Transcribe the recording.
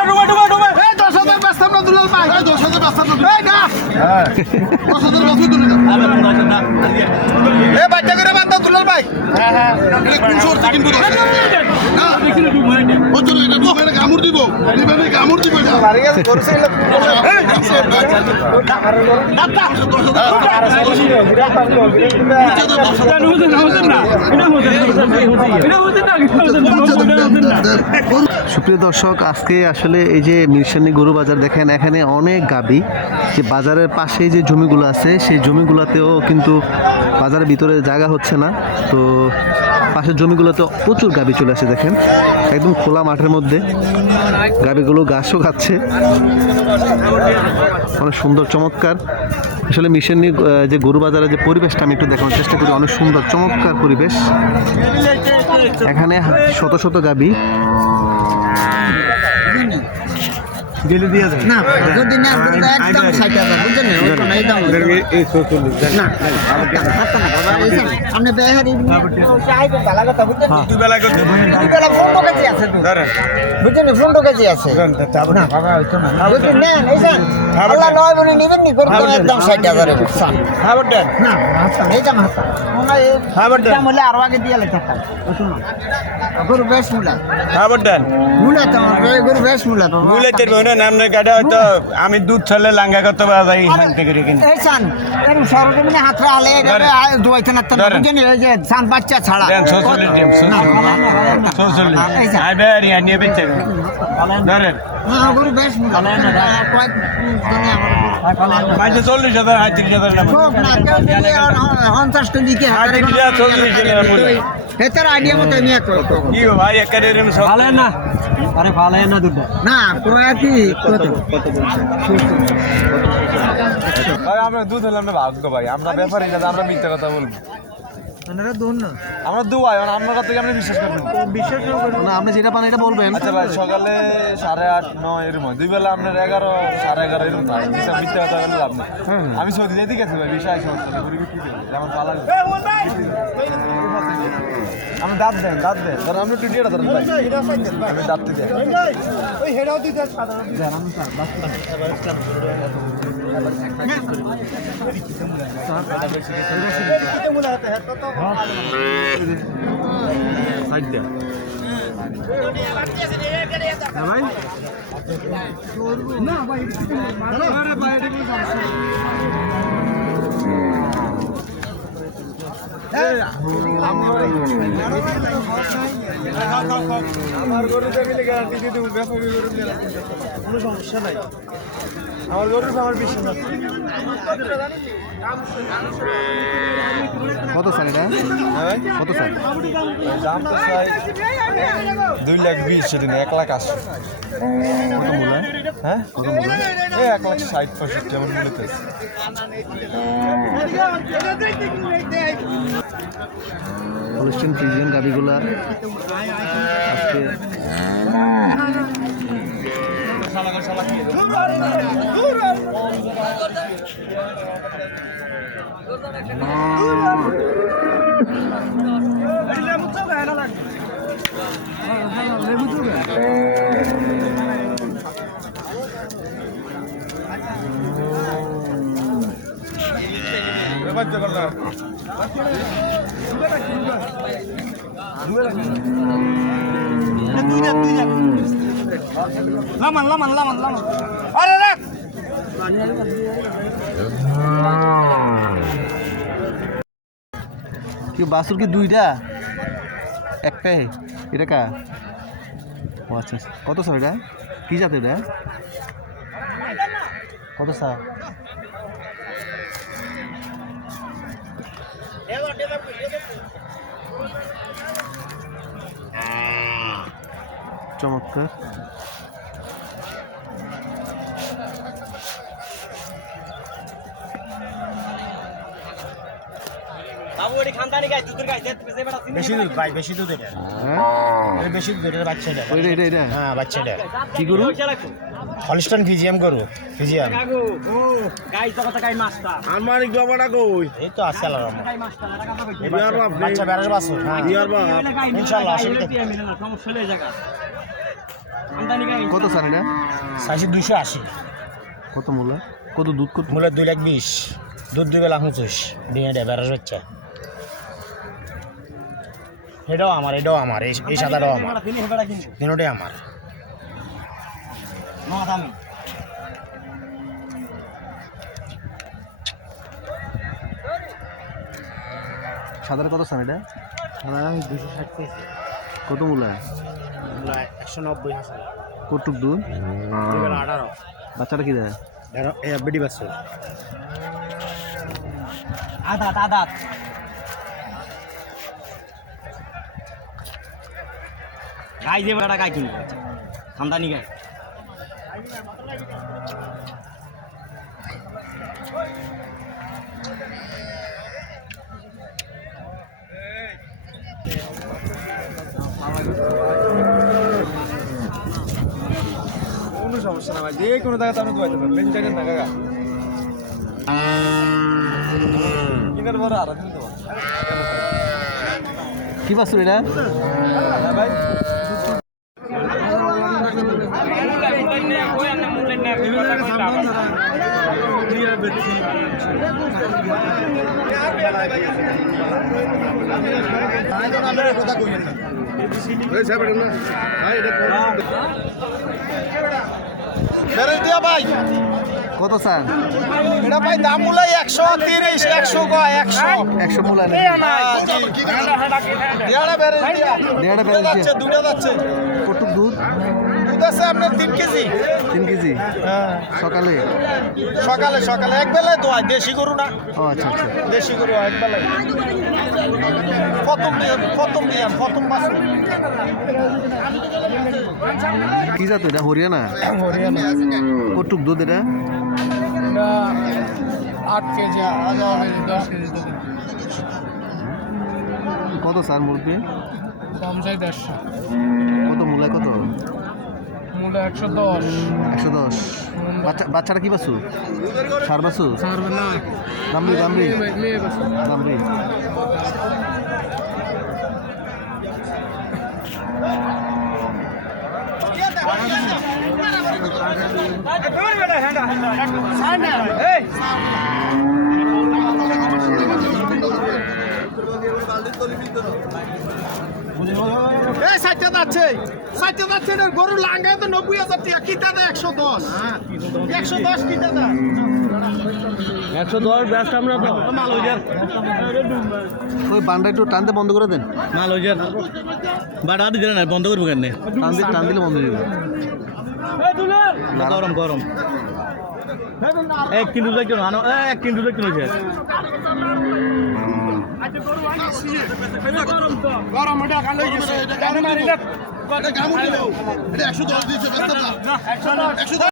ডুবে ডুবে ডুবে ডুবে সুপ্রিয় দর্শক আজকে আসলে এই যে মিরসানি গরু বাজার দেখেন এখানে অনেক গাবি, যে বাজারের পাশে যে জমিগুলো আছে, সেই জমিগুলোতেও কিন্তু বাজারের ভিতরে জায়গা হচ্ছে না। তো পাশের জমিগুলোতে প্রচুর গাবি চলে আসে দেখেন, একদম খোলা মাঠের মধ্যে। গাবিগুলো ঘাসও খাচ্ছে। অনেক সুন্দর, চমৎকার। আসলে মিশন যে গরু বাজারের যে পরিবেশটা আমি একটু দেখানোর চেষ্টা করি, অনেক সুন্দর, চমৎকার পরিবেশ। এখানে শত শত গাবি। গেলে দিয়ে যায়। না যদি না একদম ষাট হাজার বুঝলেন? ওই কোনো এই দাম না হাতে না বাবা আপনি বেহারি কথা বুঝলেন? দুই বেলা ফোন কেজি তো বুঝলেন পনেরো কেজি আছে। না বাবা হইতো না। বুঝলেন নেন এই যান। আল্লাহ নয় বলে নিবেন নি করতে একদম ষাট হাজারে বুঝছেন না হাতে এই দাম হয় এই দাম হলে আরও আগে দিয়ে লেখাতাম না। গরু বেশ মূলা। মূলা তো গরু বেশ মূলা বাবা নামনে গাড়ি হয়তো আমি দুধ ছলে লাঙ্গা করতে পারা এখান থেকে কিনে। এই এরকম সরজমিনে দুয়াইতে না ধরেন। বুঝেন এই যে চান বাচ্চা ছাড়া। দেন, দিন, না। ফালাই না, ফালাই না। চৌচল্লিশ এই চান। আই বেড়ি আনিয়ে বেচে ধরেন না, গরু বেশ মূল্য। কয়েক দিনে আমার গরু। পাঁচশো চল্লিশ হাজার আটত্রিশ হাজার নাম হোক না, কেউ যদি আর হ- পঞ্চাশ কেজি কি হাজারে আটত্রিশ হাজার, চল্লিশ হাজার হেতার আইডিয়া মতো আমি এক কি গো ভাই একাডে সব না আরে ভালো না দুটো না কয়া কি কত ভাই আমরা দুধ হলে আমরা ভাগ্য ভাই আমরা ব্যাপারী আমরা মিথ্যা কথা বলব আপনারা দূর না। আমরা দুয়াই আপনার কথা আমরা বিশ্বাস করবেন বিশ্বাস না আপনি যেটা পান এটা বলবেন। আচ্ছা ভাই সকালে সাড়ে আট নয় এরকম হয়। দুই বেলা আপনার এগারো সাড়ে এগারো এরকম থাকে হিসাব মিথ্যা কথা বলে লাভ নেই। আমি সৌদি যেতে গেছি ভাই বিষয় সমস্যা নেই ঘুরে বিক্রি করি যেমন পালা আমি দাঁত দেন দাঁত দেন। ধরেন আপনি ধরেন ভাই। আমি দাঁত দেন আমার গরু মিলে গ্যারান্টি দিয়ে দেবো ব্যাপারী গরু কোনো সমস্যা নাই আমার গরু আমার বিশ্বাস কত এটা হ্যাঁ কত দাম তো চাই দুই লাখ বিশ সেদিন এক লাখ আশি। হ্যাঁ? এই এক লাখ ষাট পঁয়ষট্টি এমন মূল্যতে। হলিস্টিন ফ্রিজিয়ান গাবিগুলা আজকে দুইটা দুইটা লামান লামান লামান লামান আরে রাখ কি বাসুর কি দুইটা একটাই এটা কা ও আচ্ছা আচ্ছা। কত স্যার এটা কি জাত এটা কত স্যার চমৎকার। বেশি দুধ ভাই বেশি দুধ এটা হ্যাঁ বেশি দুধ এটা হ্যাঁ বাচ্চা কি গরু? হলিস্টন ফিজিয়াম করু ফিজিয়াম। আনমানিক বাবাটা কই? এই তো আছে আল্লাহর রহমত। বাচ্চা বেড়াস বাসু ইনশাআল্লাহ। কত স্যার এটা চাইছি দুইশো আশি। কত মূল্য কত দুধ কত? মূল্য দুই লাখ বিশ। দুধ দুই বেলা পঁচিশ। ডিঙে দেয় বেড়াস বাচ্চা এটাও আমার এটাও আমার। এই এই সাদাটাও আমার। তিনোটাই আমার। সাদার কত স্যার এটা আমি দুশো ষাট পেয়েছি কত মূল্য একশো নব্বই হাজার কটুক দুধ? আঠারো। বাচ্চাটা কি দেয়? বেডি বাচ্চা। আদাত আদাত গাই যে বেটা গাই কিনবে। খানদানি গাই। কোনো সমস্যা না ভাই যে কোনো জায়গাতে আপনি দোয়াইতে পারেন জায়গায় না কাকা। কিনার পরে আরও দিন দেবো কি বাছুর এটা? হ্যাঁ ভাই। সাহেব এটা না। কত চান? এটা ভাই দাম মূল্য একশো তিরিশ একশো গয় একশো একশো মূল্য নেই। দেড়া বেড়ে দেড়া বেড়ে দুটা যাচ্ছে কটুক দুধ? দুধ আছে আপনার তিন কেজি। তিন কেজি? সকালে? সকালে সকালে এক বেলায় দোয়াই দেশি গরু না। ও আচ্ছা আচ্ছা। দেশি গরু এক বেলায়। প্রথম দিয়ে প্রথম দিয়ে প্রথম মাস। কি জাত এটা? হরিয়ানা? হরিয়ানা। কটুক দুধ এটা? আট কেজি দশ কেজি কত স্যার মুরগি? দাম চাই দেড়শো। কত মূল্য কত? মূল্য একশো দশ। একশো দশ। বাচ্চা বাচ্চাটা কি বাছু সার না। দামরি দামরি মেয়ে- মেয়ে বসে দামরি এই ষাটটা যাচ্ছে। ষাটটা যাচ্ছে এটা গরু লাঙ্গায় তো নব্বই হাজার টাকা। কিতা দেয় একশো দশ? একশো দশ কিতা দেয়? একশো দশ ব্যস্ত আমরা মাল হয়ে যার ওই বান্ডা একটু টানতে বন্ধ করে দেন। মাল হয়ে যার বাটা দিতে না বন্ধ করব কেন? টান দিলে টান দিলে বন্ধ হয়ে যাবে। গরম গরম। এক কিলো দেখতে আনো এক কিলো দেখতে হয়েছে গরম এটা কালো গেছে এটা গামুর দিব এটা গামুর দিব এটা একশো দশ দিয়েছে ব্যস্ত না একশো দশ